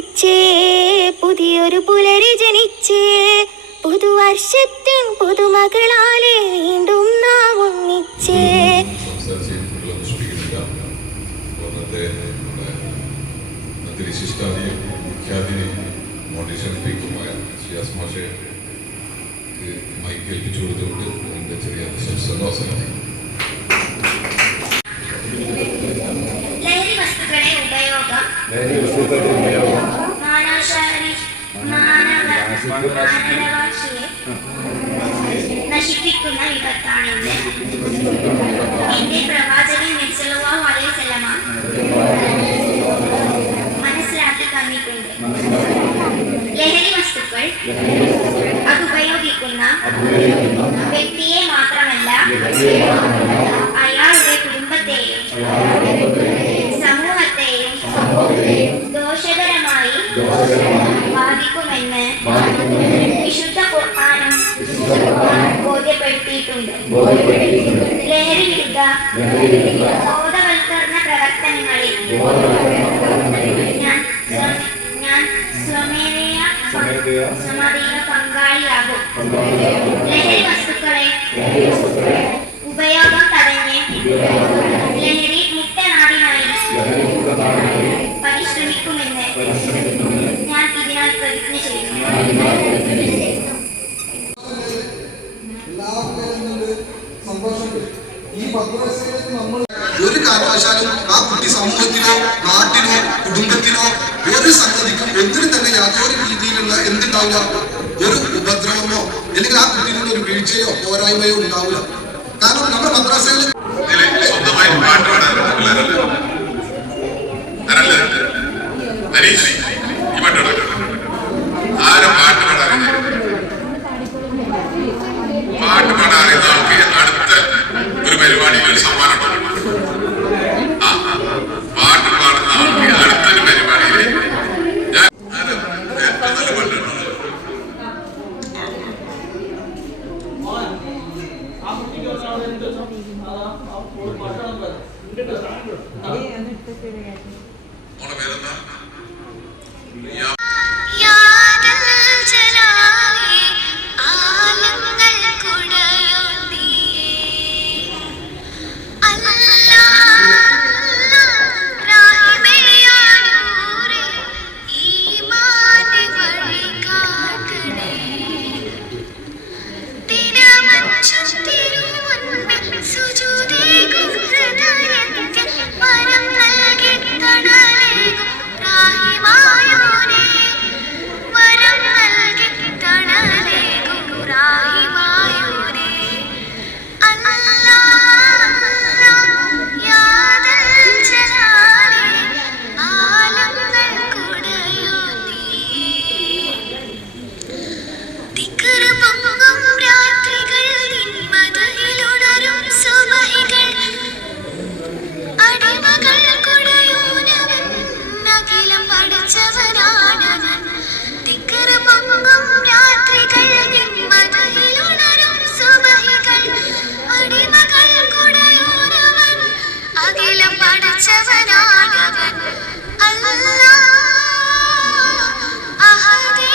ഒന്നിച്ചേ പുതിയൊരു പുലരി ജനിച്ചേ. പുതുവർഷത്തിൻ പുതുമകളാലെ വീണ്ടും നാം ഒന്നിച്ചേ. സ്പീക്കറുമായ ഷിയാസ് മൈക്ക് ഏൽപ്പിച്ചു കൊടുത്തുകൊണ്ട് എന്റെ ചെറിയ ലഹരി വസ്തുക്കളുടെ ഉപയോഗം. മാനവരാശിയെ നശിപ്പിക്കുന്ന വിപത്താണിത് എന്റെ പ്രവാചകൻ നബിസല്ലല്ലാഹു അലൈഹി വസല്ലമ മനസ്സിലാക്കി തന്നിട്ടുണ്ട്. ലഹരി വസ്തുക്കൾ അതുപയോഗിക്കുന്ന വ്യക്തിയെ മാത്രമല്ല അയാളുടെ കുടുംബത്തെയും സമൂഹത്തെയും ദോഷകരമായി ബാധിക്കുമെന്ന് വിശുദ്ധ ഖുർആനും ബോധ്യപ്പെടുത്തിയിട്ടുണ്ട്. ലഹരി വിരുദ്ധ ബോധവൽക്കരണ പ്രവർത്തനങ്ങളിൽ ഞാൻ ഞാൻ സ്വമേധയാ സ്വമേധയാ പങ്കാളിയാകും. ലഹരി വസ്തുക്കളെ ഉപയോഗം തടഞ്ഞ് ലഹരി മുക്തനാടിനായി ഒരു കാരണവശാലും ആ കുട്ടി സമൂഹത്തിലോ നാട്ടിലോ കുടുംബത്തിലോ ഒരു സംഗതിക്കും ഒന്നിനും തന്നെ യാതൊരു രീതിയിലുള്ള എന്തുണ്ടാവില്ല ഒരു ഉപദ്രവമോ അല്ലെങ്കിൽ ആ കുട്ടിയിൽ നിന്ന് ഒരു വീഴ്ചയോ പോരായ്മയോ ഉണ്ടാവില്ല. കാരണം നമ്മുടെ മദ്രാസയിൽ സ്വന്തമായി പാട്ട് പാടാനുള്ള మనం நிலம் படைச்சவனானவன் அல்லாஹ் அஹதே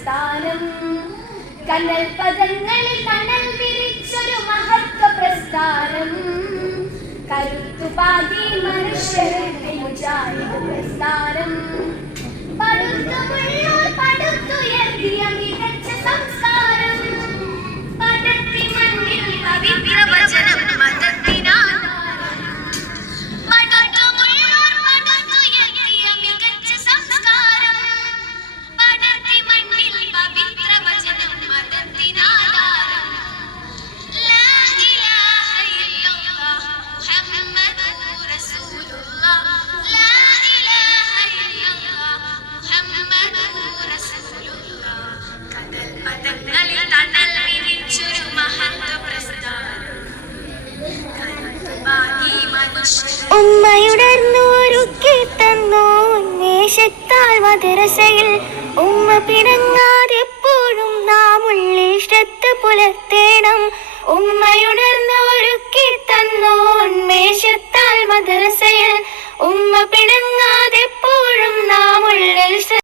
പ്രസ്ഥാനം കനൽ പദങ്ങളിൽ കനൽ വിരിച്ചൊരു മഹത്വ പ്രസ്ഥാനം കരുത്തുപാതി മനുഷ്യരുടെ പ്രസ്ഥാനം ഉമ്മയുടർന്നോരുക്കി തന്നു. നേശത്താൽ മദ്രസയിൽ ഉമ്മ പിണങ്ങാതെ